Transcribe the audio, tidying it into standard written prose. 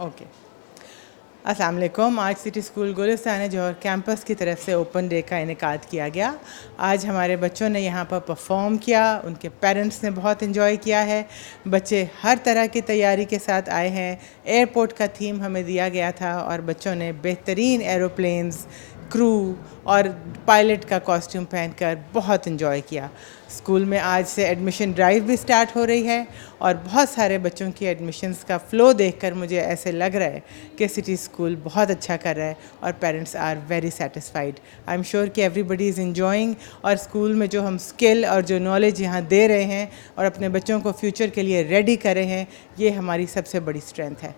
Okay. अस्सलाम वालेकुम। आज सिटी स्कूल गुलिस्तान जौहर कैंपस की तरफ से ओपन डे का इनेकाद किया गया। आज हमारे बच्चों ने यहाँ पर परफॉर्म किया, उनके पेरेंट्स ने बहुत इन्जॉय किया है। बच्चे हर तरह की तैयारी के साथ आए हैं। एयरपोर्ट का थीम हमें दिया गया था और बच्चों ने बेहतरीन एरोप्लेन्स, क्रू और पायलट का कॉस्ट्यूम पहनकर बहुत इन्जॉय किया। स्कूल में आज से एडमिशन ड्राइव भी स्टार्ट हो रही है और बहुत सारे बच्चों की एडमिशन्स का फ़्लो देखकर मुझे ऐसे लग रहा है कि सिटी स्कूल बहुत अच्छा कर रहा है और parents are very satisfied. I am sure कि एवरीबडी इज़ इन्जॉइंग और स्कूल में जो हम स्किल और जो नॉलेज यहाँ दे रहे हैं और अपने बच्चों को फ्यूचर के लिए रेडी कर रहे हैं, ये हमारी सबसे बड़ी स्ट्रेंथ है।